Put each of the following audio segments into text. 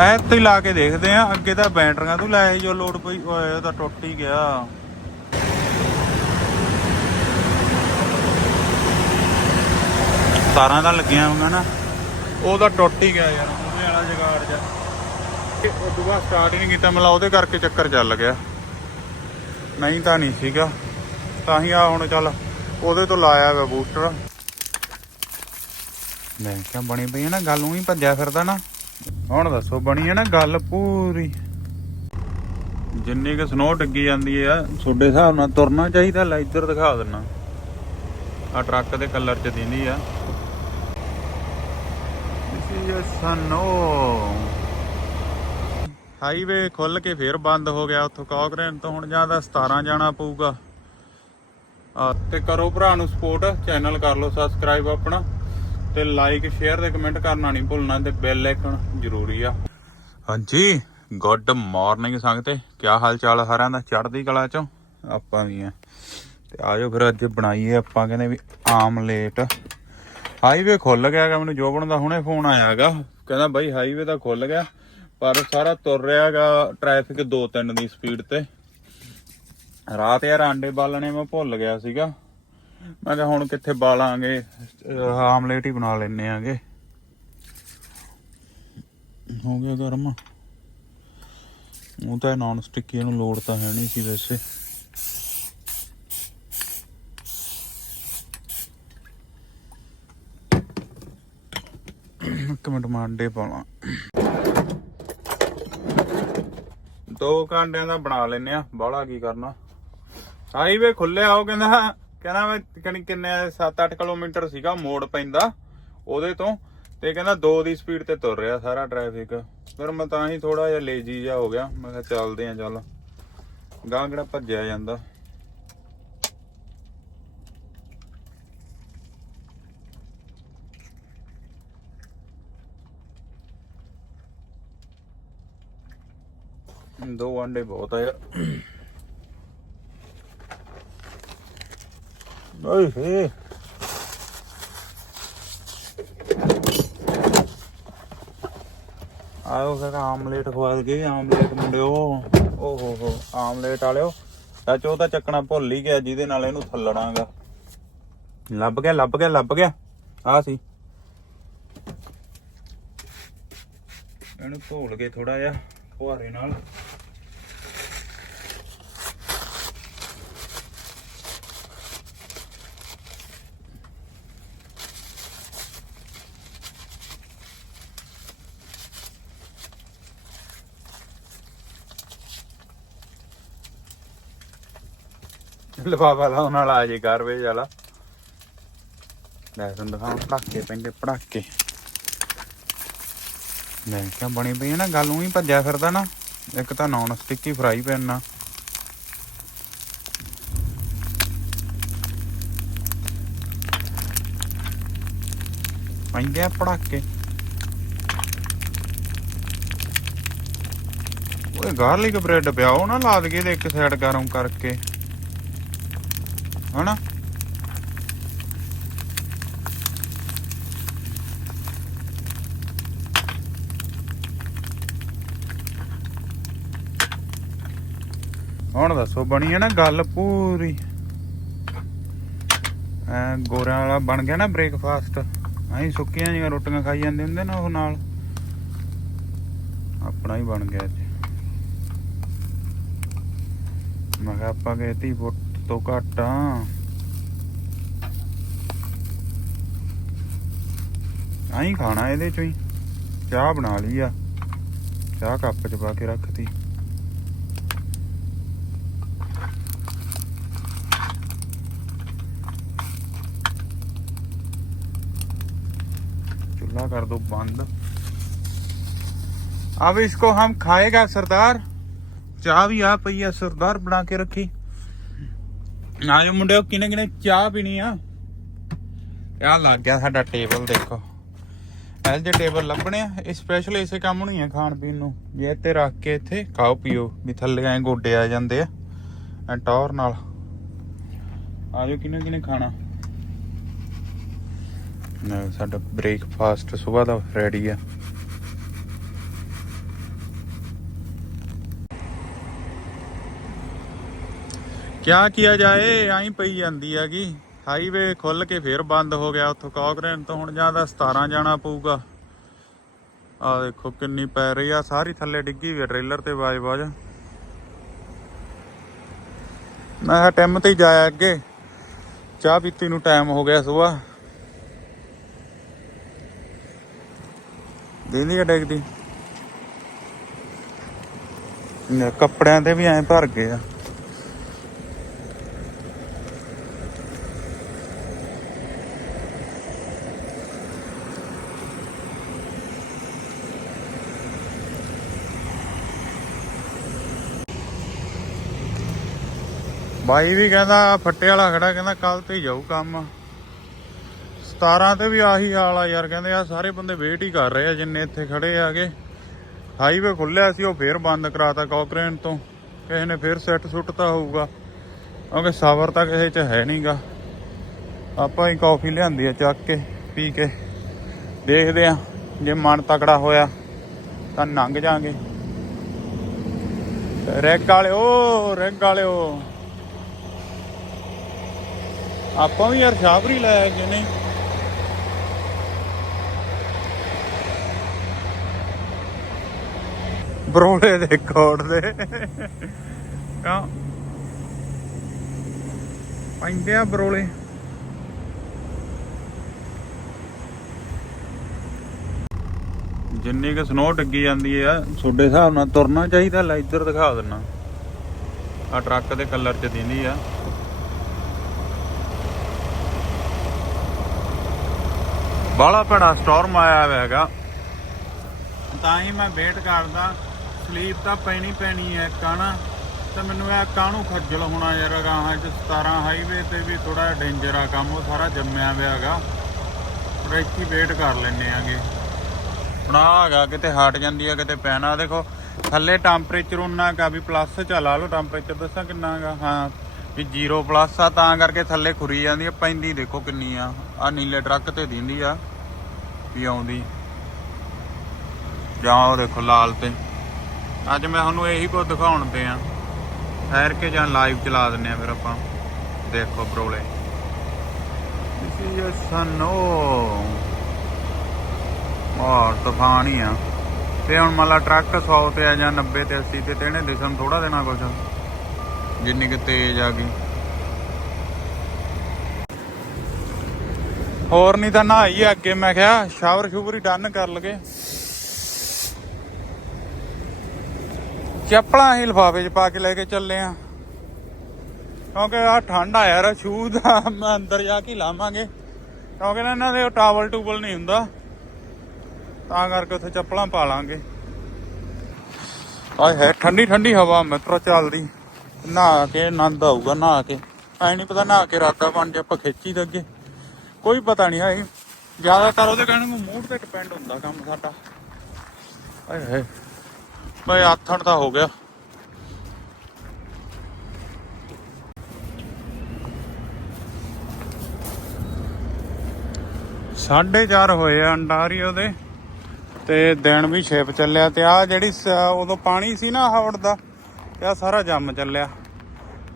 ਐ ਤੇ ਲਾ ਕੇ ਦੇਖਦੇ ਆ, ਅੱਗੇ ਤਾਂ ਬੈਟਰੀਆਂ ਤੋਂ ਲਾਇਆ ਜੋ ਲੋਡ ਪਈ, ਓਏ ਤਾਂ ਟੁੱਟ ਹੀ ਗਿਆ। ਤਾਰਾਂ ਤਾਂ ਲੱਗੀਆਂ ਹੋਈਆਂ ਨਾ। ਉਹ ਤਾਂ ਟੁੱਟ ਹੀ ਗਿਆ ਯਾਰ, ਉਹਦੇ ਵਾਲਾ ਜਗਾੜ ਜਾ ਉਹ ਦੁਬਾਰਾ ਸਟਾਰਟ ਹੀ ਨਹੀਂ ਕੀਤਾ, ਮਤਲਬ ਉਹਦੇ ਕਰਕੇ ਚੱਕਰ ਚੱਲ ਗਿਆ। ਨਹੀਂ ਤਾਂ ਨਹੀਂ ਸੀਗਾ। ਤਾਂ ਹੀ ਆ ਹੁਣ ਚੱਲ, ਉਹਦੇ ਤੋਂ ਲਾਇਆ ਵਾ ਬੂਸਟਰ ਮੈਂ ਕਿਹਾ ਬਣੀ ਪਈ ਨਾ, ਗੱਲ ਨੂੰ ਭੱਜਿਆ ਫਿਰਦਾ ਨਾ। ਹੁਣ ਦੱਸੋ ਬਣੀ ਹੈ ਨਾ ਗੱਲ ਪੂਰੀ? ਜਿੰਨੀ ਕਿ ਸਨੋ ਡਿੱਗੀ ਜਾਂਦੀ ਆ ਤੁਹਾਡੇ ਹਿਸਾਬ ਨਾਲ ਤੁਰਨਾ ਚਾਹੀਦਾ ਲੈ ਇੱਧਰ ਦਿਖਾ ਦਿੰਨਾ। ਆ ਟਰੱਕ ਦੇ ਕਲਰ ਚ ਦਿੰਦੀ ਆ। Is a snow ਹਾਈਵੇ ਖੁੱਲ ਕੇ ਫੇਰ ਬੰਦ ਹੋ ਗਿਆ ਉੱਥੋਂ ਕਾਕਰੇਨ ਤੋਂ ਹੁਣ ਜਾਂ ਤਾਂ 17 ਜਾਣਾ ਪਊਗਾ। ਤੇ ਕਰੋ ਭਰਾ ਨੂੰ ਸਪੋਰਟ ਚੈਨਲ ਕਰ ਲਓ ਸਬਸਕ੍ਰਾਈਬ ਆਪਣਾ। ਤੇ ਲਾਈਕ ਸ਼ੇਅਰ ਤੇ ਕਮੈਂਟ ਕਰਨਾ ਨਹੀਂ ਭੁੱਲਣਾ ਤੇ ਬੈਲ ਆਈਕਨ ਜ਼ਰੂਰੀ ਆ। ਹਾਂਜੀ ਗੁੱਡ ਮਾਰਨਿੰਗ ਸੰਗਤੇ। ਕੀ ਹਾਲ ਚਾਲ ਸਾਰਿਆਂ ਦਾ? ਚੜ੍ਹਦੀ ਕਲਾ ਚੋਂ? ਆਪਾਂ ਵੀ ਆ। ਤੇ ਆਜੋ ਫਿਰ ਅੱਜ ਬਣਾਈਏ ਆਪਾਂ ਕਹਿੰਦੇ ਵੀ ਆਮਲੇਟ। ਹਾਈਵੇ ਖੁੱਲ ਗਿਆ ਗਾ ਮੈਨੂੰ ਜੋਬਨ ਦਾ ਹੁਣੇ ਫੋਨ ਆਇਆ ਹੈਗਾ। ਕਹਿੰਦਾ ਬਾਈ ਹਾਈਵੇ ਤਾਂ ਖੁੱਲ ਗਿਆ, ਪਰ ਸਾਰਾ ਤੁਰ ਰਿਹਾ ਰਿਹਾਗਾ ਟ੍ਰੈਫਿਕ 2-3 ਦੀ ਸਪੀਡ ਤੇ। ਰਾਤ ਯਾਰ ਆਂਡੇ ਬਾਲਣੇ ਮੈਂ ਭੁੱਲ ਗਿਆ ਸੀਗਾ। ਮੈਂ ਕਿਹਾ ਹੁਣ ਕਿੱਥੇ ਬਾਲਾਂਗੇ? ਅਹ ਆਮਲੇਟ ਹੀ ਬਣਾ ਲੈਨੇ ਆਗੇ। ਹੋ ਗਿਆ ਗਰਮ। ਉਹ ਤਾਂ ਨਾਨ ਸਟਿੱਕੀ ਨੂੰ ਲੋੜ ਤਾਂ ਹੈ ਨਹੀਂ ਸੀ ਵੈਸੇ। ਇੱਕ ਮਿੰਟ ਮੈਂ ਅੰਡੇ ਪਾਵਾਂ। ਦੋ ਕਾਂਡਿਆਂ ਦਾ ਬਣਾ ਲੈਨੇ ਆ। ਬਾਹਲਾ ਕੀ ਕਰਨਾ? ਹਾਈਵੇ ਖੁੱਲਿਆ, ਉਹ ਕਹਿੰਦਾ ਕਹਿੰਦਾ ਮੈਂ ਕਣੀ ਕਿੰਨੇ 7-8 ਕਿਲੋਮੀਟਰ ਸੀਗਾ ਮੋੜ ਪੈਂਦਾ ਉਹਦੇ ਤੋਂ ਤੇ ਕਹਿੰਦਾ 2 ਦੀ ਸਪੀਡ ਤੇ ਤੁਰ ਰਿਹਾ ਸਾਰਾ ਟ੍ਰੈਫਿਕ ਫਿਰ ਮੈਂ ਤਾਂ ਹੀ ਥੋੜਾ ਜਿਹਾ ਲੇਜੀ ਜਿਹਾ ਹੋ ਗਿਆ। ਮੈਂ ਕਿਹਾ ਚੱਲਦੇ ਆ ਚੱਲ। ਗਾਂ ਕਿਹੜਾ ਭੱਜਿਆ ਜਾਂਦਾ। ਦੋ ਅੰਡੇ ਬਹੁਤ ਆ ਯਾਰ। ਓਏ ਹੇ ਆਓ ਫਿਰ ਆਮਲੇਟ ਖਵਾ ਗਏ ਆਮਲੇਟ ਮੁੰਡਿਓ ਓ ਹੋ ਹੋ ਆਮਲੇਟ ਵਾਲਿਓ ਸੱਚ ਉਹ ਤਾਂ ਚੱਕਣਾ ਭੁੱਲ ਹੀ ਗਿਆ ਜਿਹਦੇ ਨਾਲ ਇਹਨੂੰ ਥੱਲਣਾਗਾ ਲੱਭ ਗਿਆ ਲੱਭ ਗਿਆ ਲੱਭ ਗਿਆ। ਆ ਸੀ। ਇਹਨੂੰ ਧੋਲ ਕੇ ਥੋੜਾ ਜਿਹਾ, ਫੁਹਾਰੇ ਨਾਲ। ਲਫਾਫਾ ਲਾਉਣ ਵਾਲਾ ਆ ਜੇ ਗਾਰਬੇਜ ਵਾਲਾ। ਲੈ ਤੁਹਾਨੂੰ ਦਿਖਾਉਂ ਪੜਾਕੇ ਪੈਂਦੇ ਪੜਾਕੇ ਮੈਂ ਕਿਹਾ ਬਣੀ ਪਈ ਨਾ, ਗੱਲ ਨੂੰ ਭੱਜਿਆ ਫਿਰਦਾ ਨਾ। ਇੱਕ ਤਾਂ ਨੌਨ ਸਟਿੱਕੀ ਫਰਾਈ ਪੈਨ ਨਾ ਪੈਂਦੇ ਆ ਪੜਾਕੇ ਓਏ ਗਾਰਲਿਕ ਬ੍ਰੈਡ ਪਿਆ, ਉਹ ਨਾ ਲਾਦ ਦਗੇ ਤੇ ਇੱਕ ਸਾਈਡ ਗਰਮ ਕਰਕੇ। ਹਨਾ? ਹੁਣ ਦੱਸੋ, ਬਣੀ ਹੈ ਨਾ ਗੱਲ ਪੂਰੀ? ਐ ਗੋਰਿਆਂ ਵਾਲਾ ਬਣ ਗਿਆ ਨਾ ਬ੍ਰੇਕਫਾਸਟ ਐਂ ਸੁੱਕੀਆਂ ਜਿਹੀਆਂ ਰੋਟੀਆਂ ਖਾਈ ਜਾਂਦੇ ਹੁੰਦੇ ਨਾ ਉਹ ਨਾਲ। ਆਪਣਾ ਹੀ ਬਣ ਗਿਆ ਅੱਜ। ਮੈਂ ਕਿਹਾ ਆਪਾਂ ਗਏ ਤੀ ਫੁੱਟ ਤੋਂ ਘੱਟ ਆ ਆਈ ਖਾਣਾ ਇਹਦੇ ਚੋਂ ਹੀ ਚਾਹ ਬਣਾ ਲਈ ਆ ਚਾਹ ਕੱਪ ਚ ਪਾ ਕੇ ਰੱਖਤੀ चूल्हा कर दो बंद अब इसको हम खाएगा सरदार ਚਾਹ ਵੀ ਆ ਪਈ ਆ ਸਰਦਾਰ ਬਣਾ ਕੇ ਰੱਖੀ ਆਜੋ ਮੁੰਡਿਓ ਕਿਨੇ ਕਿਨੇ ਚਾਹ ਪੀਣੀ ਆ? ਆ ਲੱਗ ਗਿਆ ਸਾਡਾ ਟੇਬਲ, ਦੇਖੋ। ਐਲ ਜੇ ਟੇਬਲ ਲੱਭਣੇ ਆ, ਇਹ ਸਪੈਸ਼ਲ ਇਸੇ ਕੰਮ ਨੂੰ ਹੀ ਆ ਖਾਣ ਪੀਣ ਨੂੰ। ਜੇ ਇੱਥੇ ਰੱਖ ਕੇ ਇੱਥੇ ਖਾਓ, ਪੀਓ। ਵੀ ਥੱਲੇ ਐ ਗੋਡੇ ਆ ਜਾਂਦੇ ਆ, ਐ ਟੌਰ ਨਾਲ। ਆਜੋ ਕਿਨੇ ਕਿਨੇ ਖਾਣਾ? ਨਾ, ਸਾਡਾ ਬ੍ਰੇਕਫਾਸਟ ਸਵੇਰ ਦਾ ਰੈਡੀ ਆ। ਕਿਆ ਕੀਆ ਜਾਏ ਆਈ ਪਈ ਜਾਂਦੀ ਹੈਗੀ। ਹਾਈਵੇ ਖੁੱਲ ਕੇ ਫੇਰ ਬੰਦ ਹੋ ਗਿਆ, ਉੱਥੋਂ ਕੌਕਰੇਨ ਤੋਂ ਹੁਣ ਜਾਂ 17 ਜਾਣਾ ਪਊਗਾ। ਆ ਦੇਖੋ ਕਿੰਨੀ ਪੈ ਰਹੀ ਆ, ਸਾਰੀ ਥੱਲੇ ਡਿੱਗੀ ਵੀ ਟ੍ਰੇਲਰ ਤੇ ਬਾਜ ਬਾਜ ਮੈਂ ਕਿਹਾ ਟਾਈਮ ਤੇ ਹੀ ਜਾਇਆ ਅੱਗੇ। ਚਾਹ ਪੀਤੀ ਨੂੰ ਟਾਈਮ ਹੋ ਗਿਆ ਸੁਬਾ ਦੇਲੀ ਆ ਡਿੱਗਦੀ। ਨੇ, ਕੱਪੜਿਆਂ ਤੇ ਵੀ ਐਂ ਭਰ ਗਏ ਆ। ਬਾਈ ਵੀ ਕਹਿੰਦਾ, ਫੱਟੇ ਵਾਲਾ ਖੜਾ ਕਹਿੰਦਾ ਕੱਲ ਤੇ ਜਾਊ ਕੰਮ। 17 ਤੇ ਵੀ ਆਹੀ ਹਾਲ ਆ ਯਾਰ, ਕਹਿੰਦੇ ਆ ਸਾਰੇ ਬੰਦੇ ਵੇਟ ਹੀ ਕਰ ਰਹੇ ਆ, ਜਿੰਨੇ ਇੱਥੇ ਖੜੇ ਆਗੇ। ਹਾਈਵੇ ਖੁੱਲਿਆ ਸੀ, ਉਹ ਫੇਰ ਬੰਦ ਕਰਾਤਾ ਕੌਕਰੇਨ ਤੋਂ। ਕਿਸੇ ਨੇ ਫੇਰ ਸੈੱਟ ਸੁੱਟਤਾ ਹੋਊਗਾ। ਕਿਉਂਕਿ ਸਬਰ ਤਾਂ ਕਿਸੇ 'ਚ ਹੈ ਨਹੀਂਗਾ ਆਪਾਂ ਹੀ ਕਾਫੀ ਲਿਆਂਦੀ ਆ ਚੱਕ ਕੇ, ਪੀ ਕੇ। ਦੇਖਦੇ ਆ, ਜੇ ਮਨ ਤਕੜਾ ਹੋਇਆ, ਤਾਂ ਲੰਘ ਜਾਾਂਗੇ। ਰੈਗ ਵਾਲਿਓ ਰੈਗ ਵਾਲਿਓ। ਆਪਾਂ ਵੀ ਯਾਰ ਛਾਬਰੀ ਲਾਇਆ ਨਹੀਂ ਬਰੋਲੇ ਦੇ ਕੋਟ ਦੇ। ਕਾ ਪੈਂਦੇ ਆ ਬਰੋਲੇ। ਜਿੰਨੀ ਕਿ ਸਨੋ ਡਿੱਗੀ ਜਾਂਦੀ ਆ ਤੁਹਾਡੇ ਹਿਸਾਬ ਨਾਲ ਤੁਰਨਾ ਚਾਹੀਦਾ ਲੈ ਇੱਧਰ ਦਿਖਾ ਦਿੰਨਾ। ਆ ਟਰੱਕ ਦੇ ਕਲਰ ਚ ਦਿੰਦੀ ਆ। ਬਾਲਾ ਭੜਾ ਸਟਾਰਮ ਆਇਆ ਹੋਇਆ ਹੈਗਾ। ਤਾਂ ਹੀ ਮੈਂ ਵੇਟ ਕਰਦਾ। ਸਲੀਪ ਤਾਂ ਪੈਣੀ ਪੈਣੀ ਹੈ ਕਾਣਾ ਤੇ ਮੈਨੂੰ ਇਹ ਕਾਹਨੂੰ ਖੱਜਲ ਹੋਣਾ ਯਾਰ ਗਾਹਾਂ ਚ 17 ਹਾਈਵੇ ਤੇ ਵੀ ਥੋੜਾ ਡੇਂਜਰ ਆ ਕੰਮ ਉਹ ਸਾਰਾ ਜੰਮਿਆ ਹੋਇਆ ਹੈਗਾ। ਪਰ ਇੱਥੇ ਵੇਟ ਕਰ ਲੈਨੇ ਆਗੇ। ਹੁਣ ਹੈਗਾ ਕਿਤੇ ਹਟ ਜਾਂਦੀ ਆ ਕਿਤੇ ਪੈਣਾ। ਦੇਖੋ ਥੱਲੇ ਟੈਂਪਰੇਚਰ ਉਨਾ ਕਾ ਵੀ ਪਲੱਸ ਚ ਲਾ ਲਓ ਟੈਂਪਰੇਚਰ ਦੱਸਾਂ ਕਿੰਨਾ ਹੈਗਾ ਹਾਂ ਵੀ 0 ਪਲੱਸ ਆ ਤਾਂ ਕਰਕੇ ਥੱਲੇ ਖੁਰੀ ਜਾਂਦੀ ਆ ਪੈਂਦੀ ਦੇਖੋ ਕਿੰਨੀ ਆ। ਆ ਨੀਲੇ ਟਰੱਕ ਤੇ ਦਿੰਦੀ ਆ, ਵੀ ਆਉਂਦੀ। ਜਾਂ ਉਹ ਦੇਖੋ ਲਾਲ ਤੇ। ਅੱਜ ਮੈਂ ਤੁਹਾਨੂੰ ਇਹੀ ਕੁਝ ਦਿਖਾਉਣ ਤੇ ਆ। ਠਹਿਰ ਕੇ ਜਾਂ ਲਾਈਵ ਚਲਾ ਦਿੰਨੇ ਆ ਫਿਰ ਆਪਾਂ। ਦੇਖੋ ਬਰੋਲੇ। This is your sun oh ਤੂਫਾਨ ਹੀ ਆ। ਤੇ ਹੁਣ ਮੰਨ ਟਰੱਕ 100 ਤੇ ਆ ਜਾਂ 90 ਤੇ 80 ਤੇ ਤੇਨੇ ਦਿਸਣ ਥੋੜਾ ਦੇਣਾ ਕੁਛ। ਜਿੰਨੀ ਕਿ ਤੇਜ਼ ਆ ਗਈ। ਹੋਰ ਨਹੀਂ ਤਾਂ ਨਹਾਈ ਅੱਗੇ, ਮੈਂ ਕਿਹਾ ਸ਼ਾਵਰ ਸ਼ੂਵਰ ਹੀ ਡਨ ਕਰ ਲਗੇ। ਚੱਪਲਾਂ ਹੀ ਲਿਫਾਫੇ 'ਚ ਪਾ ਕੇ ਲੈ ਕੇ ਚੱਲੇ ਆ। ਕਿਉਂਕਿ ਆ ਠੰਡ ਆ ਯਾਰ ਸ਼ੂ ਦਾ, ਮੈਂ ਅੰਦਰ ਜਾ ਕੇ ਲਾਵਾਂਗੇ। ਕਿਉਂਕਿ ਨਾ ਇਹਨਾਂ ਦੇ ਟਾਵਲ ਟੂਬਲ ਨਹੀਂ ਹੁੰਦਾ। ਤਾਂ ਕਰਕੇ ਉੱਥੇ ਚੱਪਲਾਂ ਪਾ ਲਾਂਗੇ। ਆਏ ਹੈ ਠੰਡੀ ਠੰਡੀ ਹਵਾ ਮਿੱਤਰੋ ਚੱਲਦੀ। ਨਹਾ ਕੇ, ਆਨੰਦ ਆਊਗਾ, ਨਹਾ ਕੇ। ਐ ਨਹੀਂ ਪਤਾ ਨਹਾ ਕੇ ਰਾਤਾਂ ਬਣ ਜੇ, ਆਪਾਂ ਖੇਚੀ ਦੇ ਅੱਗੇ। ਕੋਈ ਪਤਾ ਨਹੀਂ ਹੈ ਜ਼ਿਆਦਾਤਰ ਉਹਦੇ ਕਹਿਣ ਨੂੰ ਮੂਡ ਤੇ ਡਿਪੈਂਡ ਹੁੰਦਾ ਕੰਮ ਸਾਡਾ। ਆਏ ਹੈ ਬਈ ਆਥਣ ਤਾਂ ਹੋ ਗਿਆ। ਸਾਢੇ ਚਾਰ ਹੋਏ ਆ ਅੰਡਾਰੀਓ ਦੇ ਤੇ ਦਿਨ ਵੀ ਛਿਪ ਚੱਲਿਆ ਤੇ ਆ ਜਿਹੜੀ ਉਦੋਂ ਪਾਣੀ ਸੀ ਨਾ ਹੌੜ ਦਾ ਤੇ ਆ ਸਾਰਾ ਜੰਮ ਚੱਲਿਆ।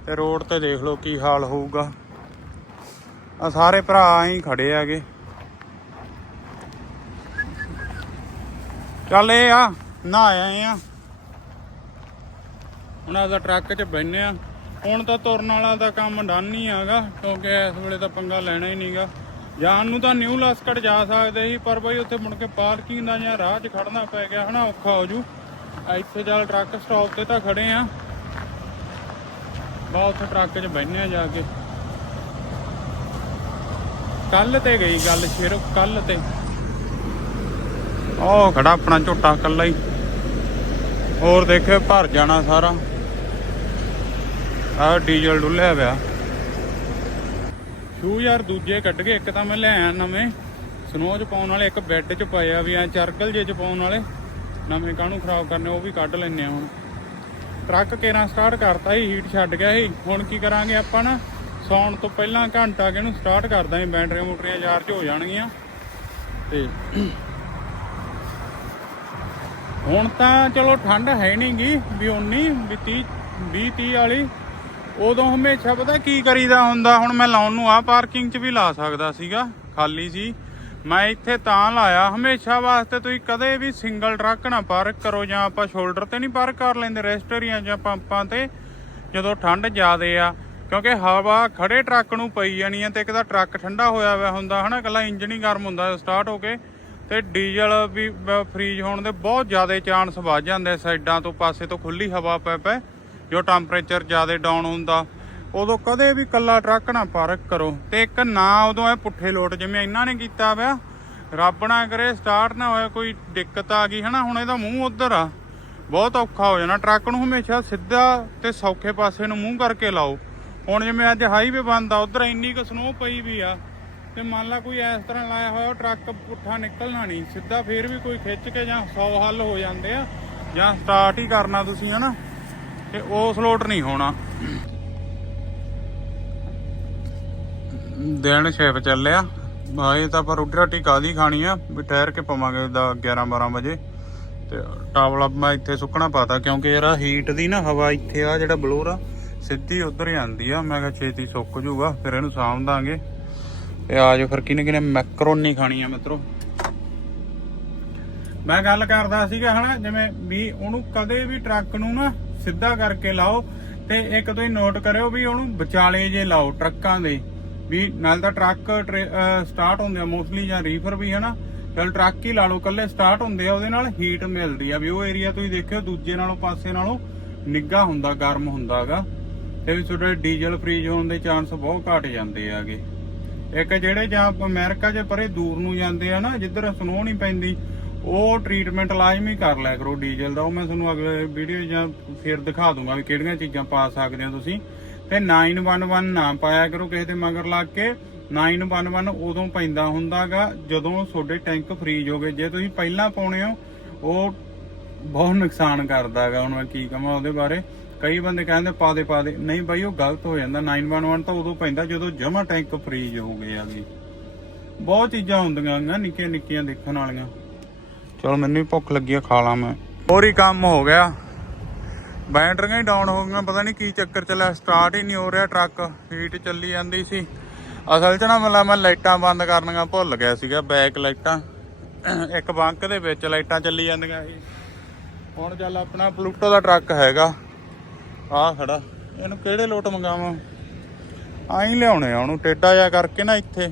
ਤੇ ਰੋਡ ਤੇ ਦੇਖ ਲਓ ਕੀ ਹਾਲ ਹੋਊਗਾ। ਆ ਸਾਰੇ ਭਰਾ ਆਹੀਂ ਖੜੇ ਆਗੇ ਚੱਲ ਇਹ ਆ ਨਾ ਆਏ ਆ। ਹੁਣ ਆਦਾ ਟਰੱਕ 'ਚ ਬੈਨੇ ਆ। ਹੁਣ ਤਾਂ ਤੁਰਨ ਵਾਲਾ ਦਾ ਕੰਮ ਡਨ ਨਹੀਂ ਹੈਗਾ, ਕਿਉਂਕਿ ਇਸ ਵੇਲੇ ਤਾਂ ਪੰਗਾ ਲੈਣਾ ਹੀ ਨਹੀਂਗਾ ਜਾਣ ਨੂੰ ਤਾਂ ਨਿਊ ਲਸਕਟ ਜਾ ਸਕਦੇ ਸੀ, ਪਰ ਬਈ ਉੱਥੇ ਮੁੜ ਕੇ ਪਾਰਕਿੰਗ ਦਾ ਜਾਂ ਰਾਹ 'ਚ ਖੜਨਾ ਪੈ ਗਿਆ ਹਨਾ, ਔਖਾ ਹੋ ਜੂ। ਇੱਥੇ ਚੱਲ ਟਰੱਕ ਸਟਾਪ ਤੇ ਤਾਂ ਖੜੇ ਆ। ਬਾ ਉੱਥੇ ਟਰੱਕ 'ਚ ਬੈਨੇ ਆ ਜਾ ਕੇ। ਕੱਲ ਤੇ ਗਈ ਗੱਲ ਸ਼ੇਰ ਕੱਲ ਤੇ। ਉਹ ਖੜਾ ਆਪਣਾ ਝੋਟਾ ਕੱਲਾ ਹੀ। ਹੋਰ ਦੇਖੇ ਭਰ ਜਾਣਾ ਸਾਰਾ। ਆਹ ਡੀਜ਼ਲ ਡੁੱਲਿਆ ਪਿਆ। ਸ਼ੂ ਯਾਰ ਦੂਜੇ ਕੱਢ ਕੇ ਇੱਕ ਤਾਂ ਮੈਂ ਲੈ ਆਇਆ ਨਵੇਂ। ਸਨੋ ਚ ਪਾਉਣ ਵਾਲੇ ਇੱਕ ਬੈੱਡ ਚ ਪਏ ਆ ਵੀ ਐ ਚਰਕਲ ਜੇ ਚ ਪਾਉਣ ਵਾਲੇ। ਨਵੇਂ ਕਾਹਨੂੰ ਖਰਾਬ ਕਰਨੇ ਉਹ ਵੀ ਕੱਢ ਲੈਨੇ ਆ ਹੁਣ। ਟਰੱਕ ਕੇਰਾਂ ਸਟਾਰਟ ਕਰਤਾ ਸੀ ਹੀਟ ਛੱਡ ਗਿਆ ਸੀ। ਹੁਣ ਕੀ ਕਰਾਂਗੇ ਆਪਾਂ ਨਾ? ਸੌਣ ਤੋਂ ਪਹਿਲਾਂ ਘੰਟਾ ਕਿ ਇਹਨੂੰ ਸਟਾਰਟ ਕਰਦਾ ਸੀ ਬੈਟਰੀਆਂ ਮੋਟਰੀਆਂ ਚਾਰਜ ਹੋ ਜਾਣਗੀਆਂ। ਤੇ ਹੁਣ ਤਾਂ ਚਲੋ ਠੰਡ ਹੈ ਨਹੀਂਗੀ ਵੀ ਉਨੀ ਵੀ 30 20 30 ਵਾਲੀ। ਉਦੋਂ ਹਮੇਸ਼ਾ ਪਤਾ ਕੀ ਕਰੀਦਾ ਹੁੰਦਾ, ਹੁਣ ਮੈਂ ਲਾਉਣ ਨੂੰ ਆ ਪਾਰਕਿੰਗ 'ਚ ਵੀ ਲਾ ਸਕਦਾ ਸੀਗਾ, ਖਾਲੀ ਸੀ। ਮੈਂ ਇੱਥੇ ਤਾਂ ਲਾਇਆ, ਹਮੇਸ਼ਾ ਵਾਸਤੇ ਤੁਸੀਂ ਕਦੇ ਵੀ ਸਿੰਗਲ ਟਰੱਕ ਨਾ ਪਾਰਕ ਕਰੋ, ਜਾਂ ਆਪਾਂ ਸ਼ੋਲਡਰ ਤੇ ਨਹੀਂ ਪਾਰਕ ਕਰ ਲੈਂਦੇ ਰੈਸਟਰੀਆਂ ਜਾਂ ਪੰਪਾਂ ਤੇ। ਜਦੋਂ ਠੰਡ ਜ਼ਿਆਦੇ ਆ ਕਿਉਂਕਿ ਹਵਾ ਖੜੇ ਟਰੱਕ ਨੂੰ ਪਈ ਜਾਣੀ ਹੈ ਤੇ ਇੱਕ ਤਾਂ ਟਰੱਕ ਠੰਡਾ ਹੋਇਆ ਹੋਇਆ ਹੁੰਦਾ, ਹਨਾ? ਇਕੱਲਾ ਇੰਜਨ ਹੀ ਗਰਮ ਹੁੰਦਾ ਸਟਾਰਟ ਹੋ ਕੇ। ਤੇ ਡੀਜ਼ਲ ਵੀ ਫ੍ਰੀਜ ਹੋਣ ਦੇ ਬਹੁਤ ਜ਼ਿਆਦਾ ਚਾਂਸ ਵੱਧ ਜਾਂਦੇ ਸਾਈਡਾਂ ਤੋਂ, ਪਾਸੇ ਤੋਂ ਖੁੱਲੀ ਹਵਾ ਪੈ ਪੈ, ਜੋ ਟੈਂਪਰੇਚਰ ਜ਼ਿਆਦਾ ਡਾਊਨ ਹੁੰਦਾ। ਉਦੋਂ ਕਦੇ ਵੀ ਕੱਲਾ ਟਰੱਕ ਨਾ ਪਾਰਕ ਕਰੋ। ਤੇ ਇੱਕ ਨਾ ਉਦੋਂ ਇਹ ਪੁੱਠੇ ਲੋਟ ਜਿਵੇਂ ਇਹਨਾਂ ਨੇ ਕੀਤਾ ਵਾ ਰੱਬ ਨਾ ਕਰੇ ਸਟਾਰਟ ਨਾ ਹੋਇਆ, ਕੋਈ ਦਿੱਕਤ ਆ ਗਈ, ਹਨਾ? ਹੁਣ ਇਹਦਾ ਮੂੰਹ ਉਧਰ ਆ। ਬਹੁਤ ਔਖਾ ਹੋ ਜਾਣਾ। ਟਰੱਕ ਨੂੰ ਹਮੇਸ਼ਾ ਸਿੱਧਾ ਤੇ ਸੌਖੇ ਪਾਸੇ ਨੂੰ ਮੂੰਹ ਕਰਕੇ ਲਾਓ। ਹੁਣ ਜਿਵੇਂ ਅੱਜ ਹਾਈਵੇ ਬੰਦ ਆ, ਉਧਰ ਇੰਨੀ ਕੁ ਸਨੋ ਪਈ ਵੀ ਆ, ਤੇ ਮੰਨ ਲਾ ਕੋਈ ਇਸ ਤਰ੍ਹਾਂ ਲਾਇਆ ਹੋਇਆ ਟਰੱਕ ਪੁੱਠਾ ਨਿਕਲਣਾ ਨਹੀਂ, ਸਿੱਧਾ ਫੇਰ ਵੀ ਕੋਈ ਖਿੱਚ ਕੇ ਜਾਂ 100 ਹੱਲ ਹੋ ਜਾਂਦੇ ਆ, ਜਾਂ ਸਟਾਰਟ ਹੀ ਕਰਨਾ ਤੁਸੀਂ, ਹਨਾ? ਤੇ ਉਸ ਲੋਟ ਨਹੀਂ ਹੋਣਾ। ਦਿਨ ਛਿਪ ਚੱਲਿਆ ਆਏ ਤਾਂ ਪਰ ਰੋਟੀ ਰਾਟੀ ਕਾਦੀ ਖਾਣੀ ਆ, ਵੀ ਠਹਿਰ ਕੇ ਪਵਾਂਗੇ ਦਾ 11 12 ਵਜੇ। ਤੇ ਟਾਵਲ ਮੈਂ ਇੱਥੇ ਸੁੱਕਣਾ ਪਾਤਾ, ਕਿਉਂਕਿ ਯਾਰ ਹੀਟ ਦੀ ਨਾ ਹਵਾ ਇੱਥੇ ਆ ਜਿਹੜਾ ਬਲੋਰ ਆ ਸਿੱਧੀ ਉਧਰ ਹੀ ਆ। ਮੈਂ ਕਿਹਾ ਛੇਤੀ ਸੁੱਕ ਜੂਗਾ, ਫਿਰ ਇਹਨੂੰ ਸਾਂਭ ਦਾਂਗੇ। ਤੇ ਆ ਫਿਰ ਕਿਨੇ ਕਿਨੇ ਮੈਕਰੋਨੀ ਖਾਣੀ ਆ ਮਿੱਤਰੋ। ਮੈਂ ਗੱਲ ਕਰਦਾ ਸੀਗਾ ਹਨਾ, ਜਿਵੇਂ ਵੀ ਉਹਨੂੰ ਕਦੇ ਵੀ ਟਰੱਕ ਨੂੰ ਨਾ ਸਿੱਧਾ ਕਰਕੇ ਲਾਓ ਤੇ ਇੱਕ ਤੁਸੀਂ ਨੋਟ ਕਰਿਓ ਵੀ ਉਹਨੂੰ ਵਿਚਾਲੇ ਜੇ ਲਾਓ ਟਰੱਕਾਂ ਦੇ। ਵੀ ਨਾਲ ਤਾਂ ਟਰੱਕ ਸਟਾਰਟ ਹੁੰਦੇ ਆ ਮੋਸਟਲੀ ਜਾਂ ਰੀਫਰ ਵੀ ਹਨਾ। ਚਲ ਟਰੱਕ ਹੀ ਲਾ ਲਓ ਕੱਲੇ ਸਟਾਰਟ ਹੁੰਦੇ ਆ, ਉਹਦੇ ਨਾਲ ਹੀਟ ਮਿਲਦੀ ਆ। ਵੀ ਉਹ ਏਰੀਆ ਤੁਸੀਂ ਦੇਖਿਓ, ਦੂਜੇ ਨਾਲੋਂ, ਪਾਸੇ ਨਾਲੋਂ ਨਿੱਗਾ ਹੁੰਦਾ, ਗਰਮ ਹੁੰਦਾਗਾ। ਤੇ ਵੀ ਤੁਹਾਡੇ ਡੀਜ਼ਲ ਫ੍ਰੀਜ ਹੋਣ ਦੇ ਚਾਂਸ ਬਹੁਤ ਘਟ ਜਾਂਦੇ ਆਗੇ। ਇੱਕ ਜਿਹੜੇ ਜਾਂ ਅਮਰੀਕਾ 'ਚ ਪਰੇ ਦੂਰ ਨੂੰ ਜਾਂਦੇ ਆ ਨਾ, ਜਿੱਧਰ ਸਨੋ ਨਹੀਂ ਪੈਂਦੀ, ਉਹ ਟ੍ਰੀਟਮੈਂਟ ਲਾਜ਼ਮੀ ਕਰ ਲਿਆ ਕਰੋ ਡੀਜ਼ਲ ਦਾ। ਉਹ ਮੈਂ ਤੁਹਾਨੂੰ ਅਗਲੇ ਵੀਡੀਓ ਜਾਂ ਫਿਰ ਦਿਖਾ ਦੂੰਗਾ ਵੀ ਕਿਹੜੀਆਂ ਚੀਜ਼ਾਂ ਪਾ ਸਕਦੇ ਹੋ ਤੁਸੀਂ। ਤੇ 911 ਨਾ ਪਾਇਆ ਕਰੋ ਕਿਸੇ ਦੇ ਮਗਰ ਲੱਗ ਕੇ। 911 ਉਦੋਂ ਪੈਂਦਾ ਹੁੰਦਾਗਾ ਜਦੋਂ ਤੁਹਾਡੇ ਟੈਂਕ ਫ੍ਰੀਜ ਹੋ ਗਏ। ਜੇ ਤੁਸੀਂ ਪਹਿਲਾਂ ਪਾਉਣੇ ਹੋ, ਉਹ ਬਹੁਤ ਨੁਕਸਾਨ ਕਰਦਾਗਾ। ਹੁਣ ਮੈਂ ਕੀ ਕਹਾਂ ਉਹਦੇ ਬਾਰੇ। ਕਈ ਬੰਦੇ ਕਹਿੰਦੇ ਪਾ ਦੇ ਪਾ ਦੇ। ਨਹੀਂ ਬਾਈ, ਉਹ ਗਲਤ ਹੋ ਜਾਂਦਾ। 911 ਤਾਂ ਉਦੋਂ ਪੈਂਦਾ ਜਦੋਂ ਜਮਾ ਟੈਂਕ ਫ੍ਰੀਜ ਹੋ ਗਏ ਆਗੇ ਬਹੁਤ ਚੀਜ਼ਾਂ ਹੁੰਦੀਆਂ ਗਾ ਨਿੱਕੀਆਂ ਨਿੱਕੀਆਂ ਦੇਖਣ ਵਾਲੀਆਂ। ਚਲ, ਮੈਨੂੰ ਵੀ ਭੁੱਖ ਲੱਗੀ ਆ, ਖਾ ਲਾਂ ਮੈਂ। ਹੋਰ ਹੀ ਕੰਮ ਹੋ ਗਿਆ। ਬੈਟਰੀਆਂ ਹੀ ਡਾਊਨ ਹੋ ਗਈਆਂ, ਪਤਾ ਨਹੀਂ ਕੀ ਚੱਕਰ ਚੱਲਿਆ। ਸਟਾਰਟ ਹੀ ਨਹੀਂ ਹੋ ਰਿਹਾ ਟਰੱਕ। ਹੀਟ ਚੱਲੀ ਜਾਂਦੀ ਸੀ। ਅਸਲ 'ਚ ਨਾ ਮਤਲਬ ਮੈਂ ਲਾਈਟਾਂ ਬੰਦ ਕਰਨੀਆਂ ਭੁੱਲ ਗਿਆ ਸੀਗਾ ਬੈਕ ਲਾਈਟਾਂ। ਇੱਕ ਬੰਕ ਦੇ ਵਿੱਚ ਲਾਈਟਾਂ ਚੱਲੀ ਜਾਂਦੀਆਂ ਸੀ। ਹੁਣ ਚੱਲ ਆਪਣਾ ਪਲੂਟੋ ਦਾ ਟਰੱਕ ਹੈਗਾ। ਆਹ ਖੜਾ। ਇਹਨੂੰ ਕਿਹੜੇ ਲੋਟ ਮੰਗਾਵਾਂ? ਆਈ ਲਿਆਉਣੇ ਆ ਉਹਨੂੰ, ਟੇਡਾ ਜਿਹਾ ਕਰਕੇ ਨਾ ਇੱਥੇ।